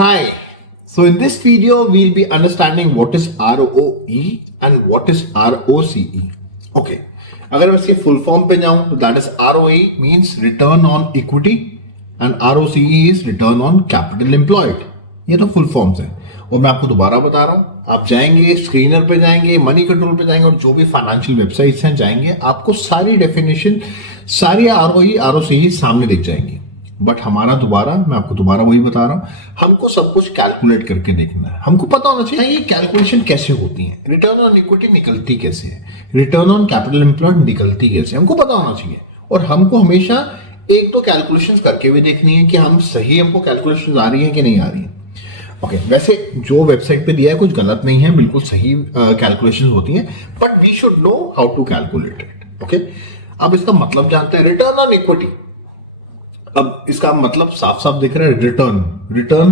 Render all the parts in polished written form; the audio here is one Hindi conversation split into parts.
Hi. So in this video, we'll be understanding what is ROE and what is ROCE. Okay. अगर मैं इसके फुल फॉर्म पे जाऊं तो that is ROE means return on equity and ROCE is return on capital employed. ये तो फुल फॉर्म्स है और मैं आपको दोबारा बता रहा हूं. आप जाएंगे स्क्रीनर पे जाएंगे, मनी कंट्रोल पे जाएंगे और जो भी फाइनेंशियल वेबसाइट्स हैं जाएंगे, आपको सारी डेफिनेशन, सारी ROE ROCE सामने दिख जाएंगी. बट हमारा दोबारा, मैं आपको दोबारा वही बता रहा हूं, हमको सब कुछ कैलकुलेट करके देखना है. हमको पता होना चाहिए ये कैलकुलेशन कैसे होती है, रिटर्न ऑन इक्विटी निकलती कैसे है, रिटर्न ऑन कैपिटल एम्प्लॉयड निकलती कैसे, हमको पता होना चाहिए. और हमको हमेशा एक तो कैलकुलेशन करके भी देखनी है कि हम सही, हमको कैलकुलेशन आ रही है कि नहीं आ रही है. ओके, वैसे जो वेबसाइट पे दिया है कुछ गलत नहीं है, बिल्कुल सही कैलकुलेशन होती हैं, but we should know how to calculate it. Okay, अब इसका मतलब जानते हैं. रिटर्न ऑन इक्विटी, अब इसका मतलब साफ साफ दिख रहा है. Return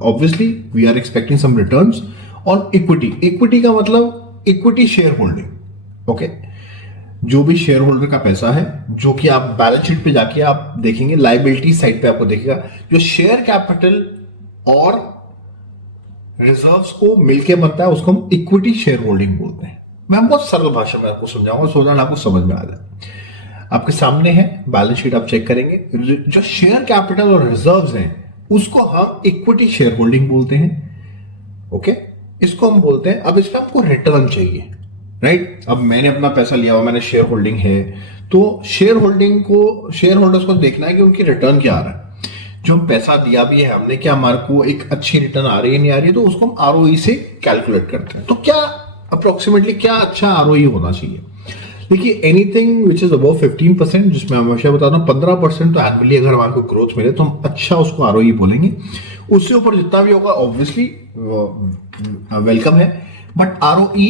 obviously we are expecting some returns on equity. Equity का मतलब इक्विटी शेयर होल्डिंग. ओके, जो भी शेयर होल्डर का पैसा है, जो कि आप बैलेंस शीट पे जाके आप देखेंगे, लायबिलिटी साइड पे आपको देखेगा, जो शेयर कैपिटल और रिजर्व्स को मिलके बनता है, उसको हम इक्विटी शेयर होल्डिंग बोलते हैं. मैं बहुत सरल भाषा में आपको समझाऊंगा, सो दैट आपको समझ में आ जाए. आपके सामने है बैलेंस शीट, आप चेक करेंगे, जो शेयर कैपिटल और रिजर्व्स हैं उसको हम इक्विटी शेयर होल्डिंग बोलते हैं. ओके, इसको हम बोलते हैं. अब इसमें आपको रिटर्न चाहिए, राइट. अब मैंने अपना पैसा लिया हुआ, मैंने शेयर होल्डिंग है, तो शेयर होल्डिंग को, शेयर होल्डर्स को देखना है कि उनकी रिटर्न क्या आ रहा है. जो हम पैसा दिया भी है हमने, क्या हमारे को एक अच्छी रिटर्न आ रही है नहीं आ रही है, तो उसको हम ROE से कैलकुलेट करते हैं. तो क्या अप्रोक्सीमेटली क्या अच्छा ROE होना चाहिए. देखिए, एनीथिंग विच इज अबव 15%, जिसमें हमेशा बताता हूँ 15% तो एनुअली अगर हमारे को ग्रोथ मिले तो हम अच्छा उसको ROE बोलेंगे. उससे ऊपर जितना भी होगा ऑब्वियसली वेलकम है. But ROE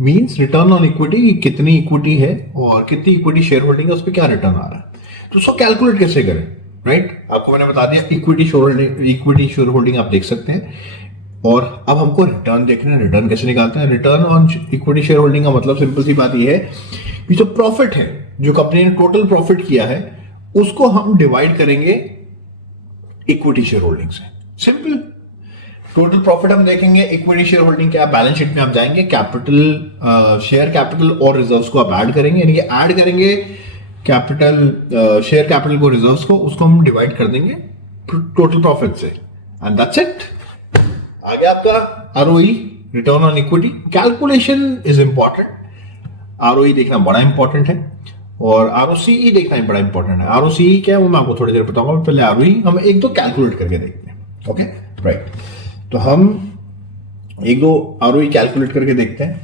means return on equity, कितनी इक्विटी है और कितनी इक्विटी शेयर होल्डिंग है, उस पर क्या रिटर्न आ रहा है. तो उसको कैलकुलेट कैसे करें, राइट. आपको मैंने बता दिया इक्विटी शेयर होल्डिंग आप देख सकते हैं. और अब हमको रिटर्न देखना है. रिटर्न कैसे निकालते हैं. Return on equity share holding का मतलब सिंपल सी बात यह है कि जो प्रॉफिट है, जो कंपनी ने टोटल प्रॉफिट किया है, उसको हम डिवाइड करेंगे इक्विटी शेयर होल्डिंग से. सिंपल. टोटल प्रॉफिट हम देखेंगे, इक्विटी शेयर होल्डिंग क्या, बैलेंस शीट में हम जाएंगे, कैपिटल, शेयर कैपिटल और रिजर्व्स को आप ऐड करेंगे, यानी कि ऐड करेंगे कैपिटल, शेयर कैपिटल को, रिजर्व्स को, उसको हम डिवाइड कर देंगे टोटल प्रॉफिट से, एंड दैट्स इट. आ गया आपका ROE, return on equity. Calculation is important. ROE देखना बड़ा इंपॉर्टेंट है और ROCE देखना बड़ा इंपॉर्टेंट है. ROCE क्या है वो मैं आपको थोड़ी देर बताऊंगा. पहले ROE हम एक दो कैलकुलेट करके देखते हैं. Okay, right. तो हम एक दो ROE कैलकुलेट करके देखते हैं.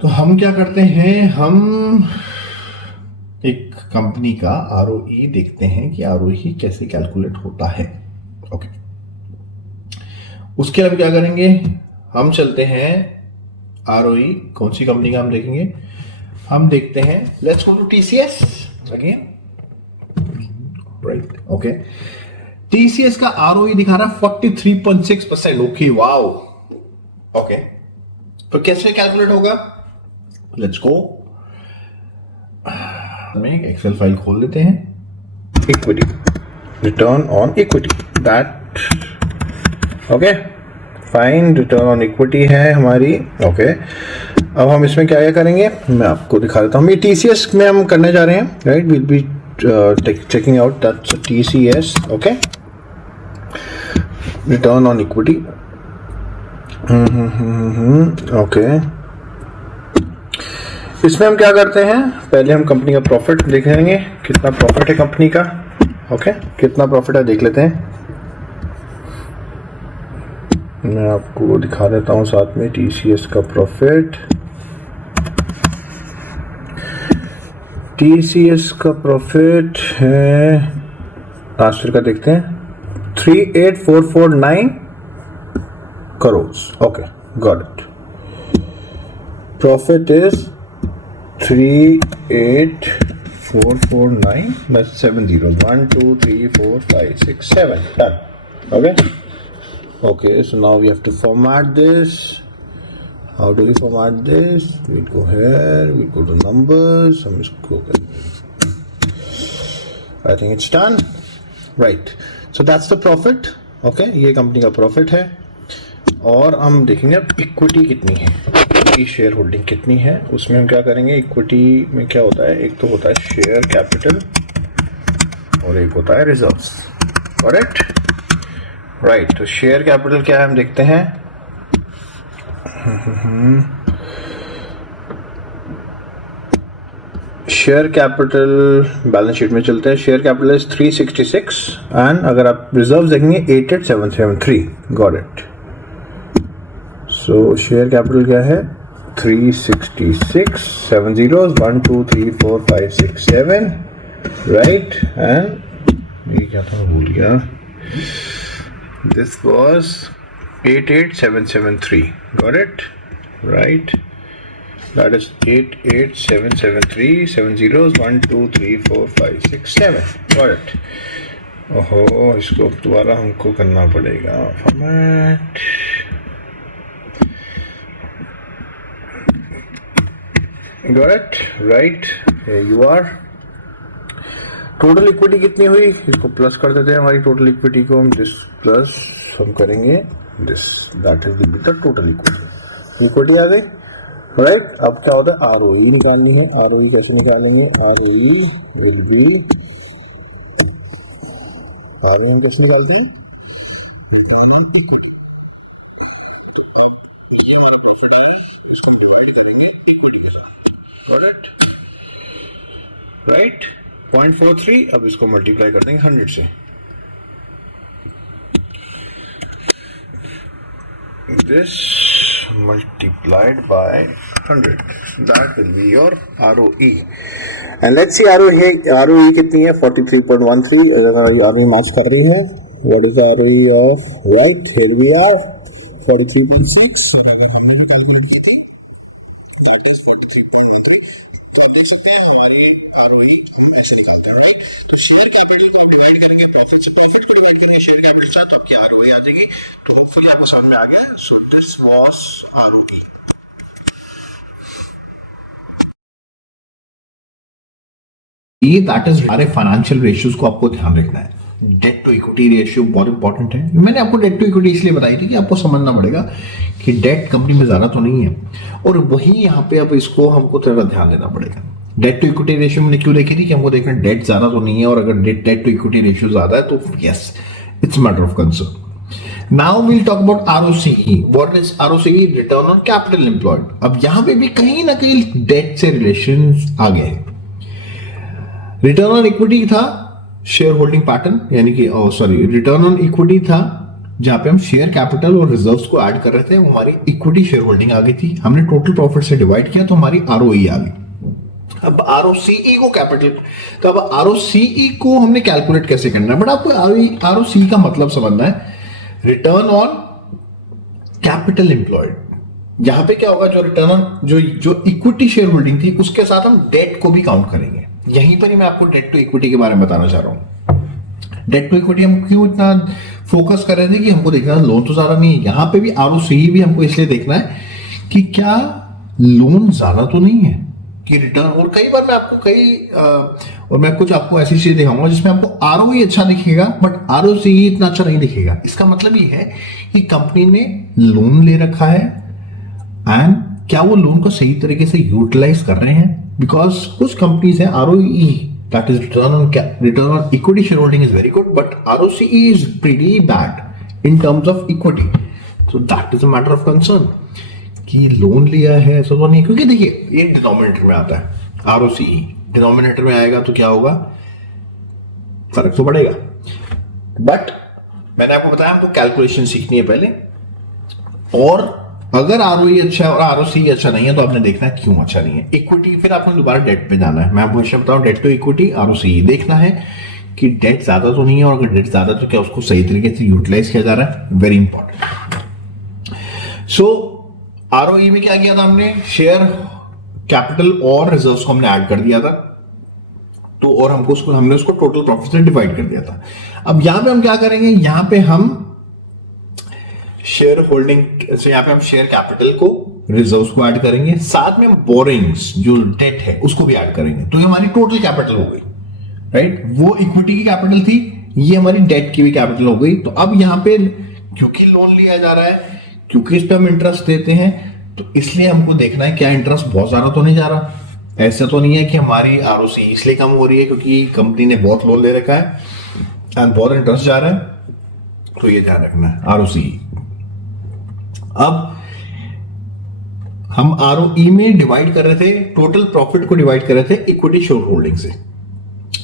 तो हम क्या करते हैं, हम एक कंपनी का ROE देखते हैं कि ROE कैसे कैलकुलेट होता है. ओके, उसके लिए क्या करेंगे, हम चलते हैं ROE, कौन सी कंपनी का हम देखेंगे, हम देखते हैं, let's go to TCS again, right. Okay, TCS का ROE दिखा रहा है 43.6%. Okay, wow. ओके, तो कैसे कैलकुलेट होगा, लेट्स गो. हम एक एक्सेल फाइल खोल लेते हैं. Equity, return on equity, that, okay, fine. Return on equity है हमारी. ओके, अब हम इसमें क्या क्या करेंगे मैं आपको दिखा देता हूँ. ये TCS में हम करने जा रहे हैं, right. Will be checking out that's TCS. Okay, return on equity. Okay, इसमें हम क्या करते हैं, पहले हम कंपनी का प्रॉफिट देखेंगे, कितना प्रॉफिट है कंपनी का. ओके, कितना प्रॉफिट है देख लेते हैं. मैं आपको दिखा देता हूं साथ में TCS का प्रॉफिट. TCS का प्रॉफिट है, लास्ट ईयर का देखते हैं, 38,449 crore. Okay, got it. Profit is 38,449, that's 7 zeros, 1 2 3 4 5 6 7, done. Okay, so now we have to format this. How do we format this? We'll go here, we'll go to numbers, I think it's done. Right. So that's the profit. Okay, ये कंपनी का प्रॉफिट है। और हम देखेंगे अब इक्विटी कितनी है, इक्विटी शेयर होल्डिंग कितनी है। उसमें हम क्या करेंगे, इक्विटी में क्या होता है, एक तो होता है शेयर कैपिटल और एक होता है रिजर्व्स, करेक्ट, राइट। तो शेयर कैपिटल क्या है हम देखते हैं। शेयर कैपिटल बैलेंस शीट में चलते हैं। शेयर कैपिटल इज 366 एंड अगर आप रिजर्व देखेंगे 88773, got it. So share capital क्या है, 366, 7 zeros, 1 2 3 4 5 6 7, राइट। एंड ये क्या था, भूल गया, this was 88773, got it, right. That is 88773, 7 zeros, 1 2 3 4 5 6 7, got it। ओहो, इसको दोबारा हमको करना पड़ेगा format. got it, right, here you are। Total equity कितनी हुई, इसको प्लस कर देते हैं हमारी टोटल इक्विटी को हम, दिस प्लस हम करेंगे this, that is the total equity. Equity आ गई, राइट। अब क्या होता है, आरओई निकालनी है। आरओई कैसे निकालेंगे, आरओई विल बी, आरओई कैसे निकालती है, राइट, 0.43। अब इसको मल्टीप्लाई कर देंगे 100 से, this multiplied by 100, that will be your ROE। and let's see ROE कितनी है, 43.13। अगर ROE मार्क्स कर रही है, what is the ROE of, right, here we are 43.6। और अगर हमने जो कैलकुलेट की थी that is 43.13। तो आप देख सकते हैं हमारी ROE हम ऐसे निकालते हैं, राइट। तो शेयर कैपिटल को डिवाइड करेंगे प्रॉफिट से, प्रॉफिट को डिवाइड करेंगे शेयर कैपिटल से, तो आपकी ROE आ जाएगी। तो होपफुली आपको समझ में आ गया। So this was ROE। ये दैट इज सारे फाइनेंशियल रेशियोज को आपको ध्यान रखना है। डेट टू इक्विटी रेशियो बहुत इंपॉर्टेंट है। मैंने आपको डेट टू इक्विटी इसलिए बताई थी कि आपको समझना पड़ेगा कि डेट कंपनी में ज्यादा तो नहीं है, और वही यहाँ पे अब इसको हमको थोड़ा ध्यान देना पड़ेगा। डेट टू इक्विटी रेशियो मैंने क्यों देखी थी कि हमको देखना डेट ज्यादा तो नहीं है, और अगर डेट टू इक्विटी रेशियो ज्यादा है तो yes, it's matter of concern. Now we'll talk about ROCE। What is ROCE, return on capital employed. अब यहां पे भी कहीं ना कहीं डेट से रिलेशन आ गए हैं। रिटर्न ऑन इक्विटी था शेयर होल्डिंग पैटर्न, यानी कि रिटर्न ऑन इक्विटी था जहां पे हम शेयर कैपिटल और रिजर्व्स को ऐड कर रहे थे, वो हमारी इक्विटी शेयर होल्डिंग आ गई थी। हमने टोटल प्रॉफिट से डिवाइड किया तो हमारी ROE आ गई। अब ROCE को कैपिटल, तो अब ROCE को हमने कैलकुलेट कैसे करना है, बट आपको ROCE का मतलब समझना है, रिटर्न ऑन कैपिटल एम्प्लॉयड। यहां पे क्या होगा, जो रिटर्न ऑन जो इक्विटी शेयर होल्डिंग थी उसके साथ हम डेट को भी काउंट करेंगे। यहीं पर ही मैं आपको डेट टू इक्विटी के बारे में बताना चाह रहा हूं। डेट टू इक्विटी हम क्यों इतना फोकस कर रहे थे कि हमको देखना लोन तो ज्यादा नहीं है। यहां पे भी ROCE भी हमको इसलिए देखना है कि क्या लोन ज्यादा तो नहीं है कि रिटर्न। और कई बार मैं आपको और मैं कुछ आपको ऐसी चीज दिखाऊंगा जिसमें आपको ROE अच्छा दिखेगा बट ROCE इतना अच्छा नहीं दिखेगा। इसका मतलब ये है कि कंपनी ने लोन ले रखा है एंड क्या वो लोन को सही तरीके से यूटिलाइज कर रहे हैं, बिकॉज कुछ कंपनीज है ROE, that is return on equity share holding is very good, but ROCE is pretty bad in terms of equity. So that is a matter of concern कि लोन लिया है ऐसा तो नहीं, क्योंकि देखिए ये डिनोमिनेटर में आता है। ROCE डिनोमिनेटर में आएगा तो क्या होगा, फर्क तो पड़ेगा। बट मैंने आपको बताया हमको कैलकुलेशन सीखनी है पहले, और अगर ROE अच्छा है और ROCE अच्छा नहीं है तो आपने देखना है क्यों अच्छा नहीं है। इक्विटी, फिर आपने दोबारा डेट पे जाना है। मैं हमेशा बताऊं डेट टू इक्विटी, ROCE देखना है कि डेट ज्यादा तो नहीं है, और अगर डेट ज्यादा तो क्या उसको सही तरीके से यूटिलाइज किया जा रहा है, वेरी इंपॉर्टेंट। सो ROE में क्या किया था हमने, शेयर कैपिटल और रिजर्व्स को हमने ऐड कर दिया था, तो और हमने उसको टोटल प्रॉफिट से डिवाइड कर दिया था। अब यहां पे हम क्या करेंगे, यहां पे हम शेयर होल्डिंग से यहां पे हम शेयर कैपिटल को, रिजर्व्स को ऐड करेंगे, साथ में हम बोरिंग्स जो डेट है उसको भी ऐड करेंगे, तो ये हमारी टोटल कैपिटल हो गई, राइट। वो इक्विटी की कैपिटल थी, ये हमारी डेट की भी कैपिटल हो गई। तो अब यहाँ पे क्योंकि लोन लिया जा रहा है, क्योंकि इस पे हम इंटरेस्ट देते हैं, तो इसलिए हमको देखना है क्या इंटरेस्ट बहुत ज्यादा तो नहीं जा रहा। ऐसा तो नहीं है कि हमारी आरओसी इसलिए कम हो रही है क्योंकि कंपनी ने बहुत लोन ले रखा है एंड बहुत इंटरेस्ट जा रहा है, तो ये ध्यान रखना है आरओसी। अब हम आरओई में डिवाइड कर रहे थे, टोटल प्रॉफिट को डिवाइड कर रहे थे इक्विटी शेयर होल्डिंग से।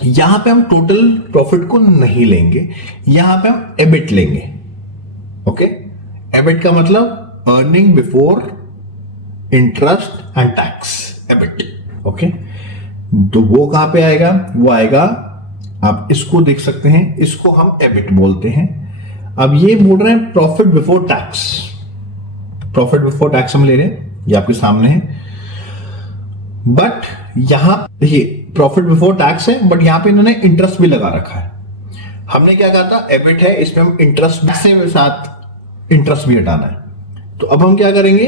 यहां पे हम टोटल प्रॉफिट को नहीं लेंगे, यहां पे हम एबिट लेंगे। ओके, एबिट का मतलब earning before interest and tax, EBIT. Okay, तो वो कहां पे आएगा, वो आएगा, आप इसको देख सकते हैं, इसको हम एबिट बोलते हैं। अब ये बोल रहे हैं profit before tax, profit before tax हम ले रहे हैं, ये आपके सामने है। बट यहां देखिए प्रॉफिट बिफोर टैक्स है, बट यहां पे इन्होंने इंटरेस्ट भी लगा रखा है। हमने क्या कहा था, एबिट है, इसमें हम इंटरेस्ट के साथ इंटरेस्ट भी हटाना है। तो अब हम क्या करेंगे,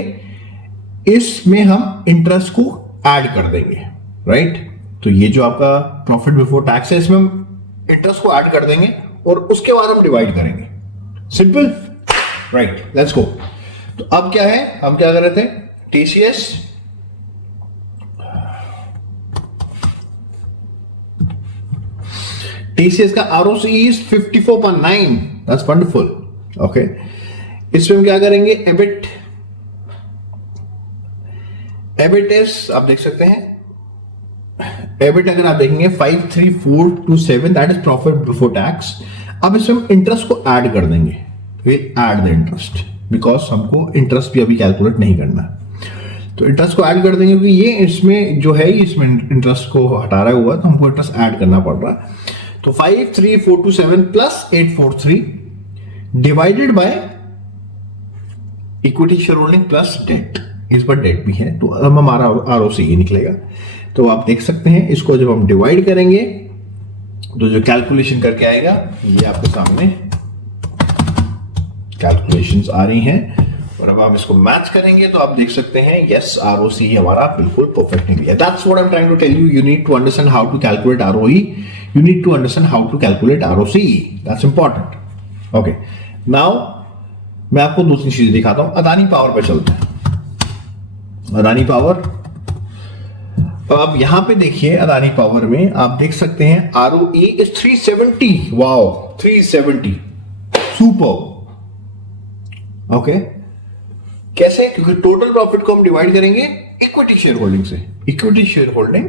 इसमें हम इंटरेस्ट को ऐड कर देंगे, राइट। तो ये जो आपका प्रॉफिट बिफोर टैक्स है, इसमें हम इंटरेस्ट को ऐड कर देंगे और उसके बाद हम डिवाइड करेंगे। Simple, right, let's go. तो अब क्या है, हम क्या कर रहे थे, टीसीएस का ROC is 54.9, that's wonderful. Okay, इसमें हम क्या करेंगे, एबिट, एबिट इज, आप देख सकते हैं, एबिट अगर आप देखेंगे 53427, that is profit before tax. अब इसमें हम इंटरेस्ट को ऐड कर देंगे, will add the interest, because हमको इंटरेस्ट भी अभी कैलकुलेट नहीं करना। तो इंटरेस्ट को ऐड कर देंगे क्योंकि ये इसमें जो है, इसमें इंटरेस्ट को हटा रहा हुआ, तो हमको इंटरेस्ट ऐड करना पड़ रहा है। तो 53427 plus 843 divided by equity share holding plus debt, इस पर डेट भी है, तो अब हमारा आरओसी निकलेगा। तो आप देख सकते हैं, इसको जब हम डिवाइड करेंगे तो जो कैलकुलेशन करके आएगा, ये आपके सामने कैलकुलेशंस आ रही हैं, और अब हम इसको मैच करेंगे तो आप देख सकते हैं, यस, आरओसी हमारा बिल्कुल परफेक्ट निकला। That's what I am trying to tell you, you need to understand how to calculate ROE, you need to understand how to calculate ROC, that's important. Okay, now मैं आपको दूसरी चीज दिखाता हूं, अदानी पावर पे चलते हैं। अदानी पावर, अब यहां पे देखिए, अदानी पावर में आप देख सकते हैं ROE is 370, wow 370, super. Okay, कैसे, क्योंकि टोटल प्रॉफिट को हम डिवाइड करेंगे इक्विटी शेयर होल्डिंग से। Equity share holding,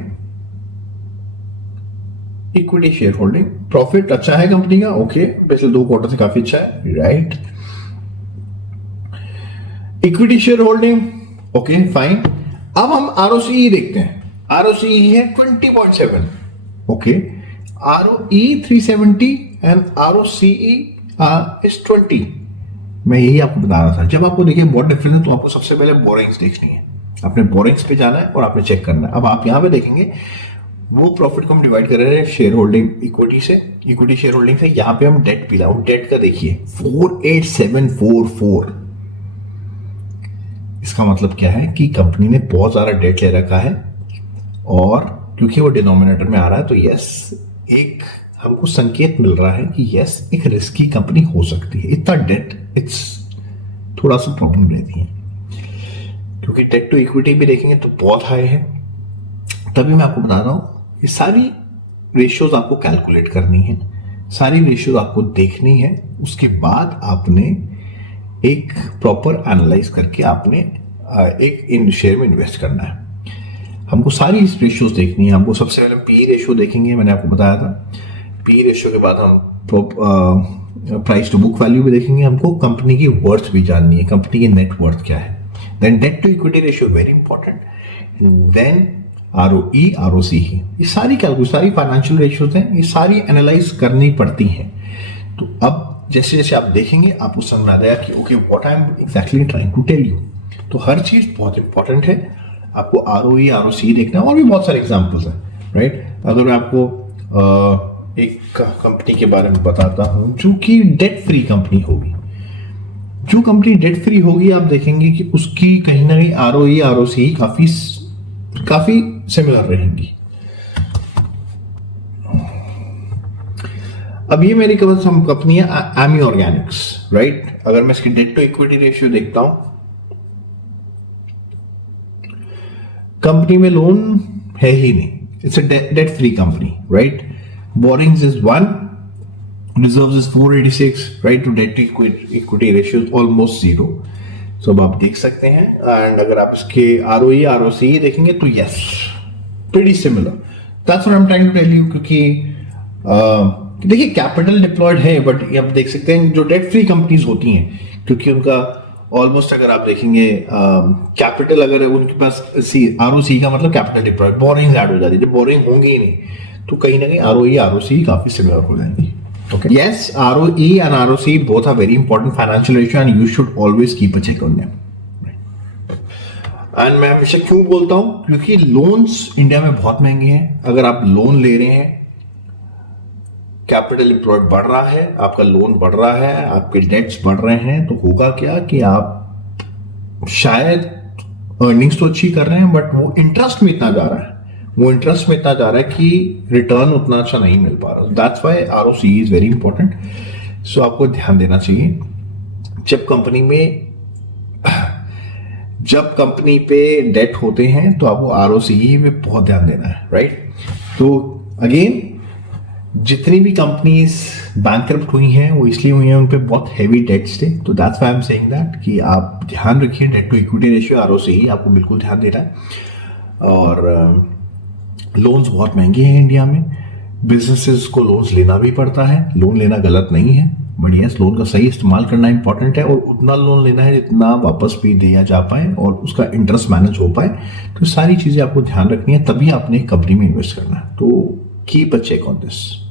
equity share holding profit अच्छा है कंपनी का, ओके, पिछले 2 क्वार्टर से काफी अच्छा है, right. Equity share holding, okay fine. अब हम आरओसी देखते हैं, आरओसी है 20.7, okay, ROE 370 and ROC is 20। मैं यही आपको बता रहा था, जब आपको देखिए बहुत डिफरेंस है, तो आपको सबसे पहले बोरिंग्स देखनी है, आपने बोरिंग्स पे जाना है और आपने चेक करना है। अब आप यहां पे देखेंगे, वो प्रॉफिट को हम डिवाइड कर रहे हैं शेयर होल्डिंग इक्विटी से, इक्विटी शेयर होल्डिंग से। यहां पे हम डेट भी लाऊं, डेट का देखिए 48744। इसका मतलब क्या है कि कंपनी ने बहुत सारा डेट ले रखा है, और क्योंकि वो डिनोमिनेटर में आ रहा है, तो यस, एक हमको संकेत मिल रहा है कि यस, एक रिस्की कंपनी हो सकती है। इतना डेट, इट्स थोड़ा सा प्रॉब्लम रहती है, क्योंकि डेट टू इक्विटी भी देखेंगे तो बहुत हाई है। तभी मैं आपको बता रहा हूं, ये सारी रेशियोज आपको कैलकुलेट करनी है, सारी रेशियोज आपको देखनी है, उसके बाद आपने एक प्रॉपर एनालाइज करके आपने एक इन शेयर में इन्वेस्ट करना है। हमको सारी रेशियोज देखनी है। हमको सबसे पहले पी रेशियो देखेंगे, मैंने आपको बताया था। पी रेशियो के बाद हम प्राइस टू बुक वैल्यू भी देखेंगे। हमको कंपनी की वर्थ भी जाननी है, कंपनी की नेट वर्थ क्या है। Then debt to equity ratio very important, then ROE, ROC, ये सारी कैलकुलेशन, सारी फाइनेंशियल रेशियोज हैं, ये सारी एनालाइज करनी पड़ती हैं। तो अब जैसे जैसे आप देखेंगे, आपको समझ आ जाएगा कि okay, what I am exactly trying to tell you. तो हर चीज बहुत इंपॉर्टेंट है, आपको आरओई, आरओसी देखना है, और भी बहुत सारे एग्जांपल्स हैं, राइट। अगर मैं आपको एक कंपनी के बारे में बताता हूं जो कि डेट फ्री कंपनी होगी, जो कंपनी डेट फ्री होगी, आप देखेंगे कि उसकी कहीं ना कहीं आरओई, आरओसी काफी सिमिलर रहेंगी। अब ये मेरी कंपनी है एमी ऑर्गेनिक्स, राइट। अगर मैं इसकी डेट टू इक्विटी रेशियो देखता हूं, कंपनी में लोन है ही नहीं, it's a debt free company, right. Borrowings is 1, reserves is 486, right. To debt to equity ratio is almost 0। So अब आप देख सकते हैं। एंड अगर आप इसके आरओई आरओसी देखेंगे तो yes, pretty similar, that's what I am trying to tell you. क्योंकि देखिए कैपिटल डिप्लॉयड है, बट आप देख सकते हैं जो डेट फ्री कंपनीज होती हैं, क्योंकि उनका ऑलमोस्ट अगर आप देखेंगे कैपिटल अगर उनके पास आरओसी का मतलब कैपिटल डिप्लॉयड, बोरिंग ऐड हो जाती है। जब बोरिंग होंगी ही नहीं तो कहीं ना कहीं आरओई आरओसी काफी सिमिलर हो जाएंगी। Okay. Yes, ROE and ROC both are very important financial ratio and you should always keep a check on them. And मैं हमेशा क्यों बोलता हूं, क्योंकि लोन्स इंडिया में बहुत महंगे हैं। अगर आप लोन ले रहे हैं, कैपिटल एम्प्लॉयड बढ़ रहा है, आपका लोन बढ़ रहा है, आपके डेट्स बढ़ रहे हैं, तो होगा क्या कि आप शायद अर्निंग्स तो अच्छी कर रहे हैं बट वो इंटरेस्ट में इतना जा रहा है, कि रिटर्न उतना अच्छा नहीं मिल पा रहा। That's why ROC is very important. So आपको ध्यान देना चाहिए जब कंपनी पे डेट होते हैं तो आपको आरओसी पे बहुत ध्यान देना है, राइट। तो अगेन जितनी भी कंपनीज बैंकरप्ट हुई हैं वो इसलिए हुई हैं, उन पे बहुत हैवी डेट्स थे। तो that's why I am saying that कि आप ध्यान रखिए, debt to equity ratio ROC आपको बिल्कुल ध्यान देना है। और लोन्स बहुत महंगे हैं इंडिया में, बिजनेसेस को लोन्स लेना भी पड़ता है। लोन लेना गलत नहीं है, बट यस लोन का सही इस्तेमाल करना इंपॉर्टेंट है, और उतना लोन लेना है जितना वापस भी दिया जा पाए और उसका इंटरेस्ट मैनेज हो पाए। तो सारी चीजें आपको ध्यान रखनी है, तभी आपने कंपनी में इन्वेस्ट करना है। तो keep a check on this.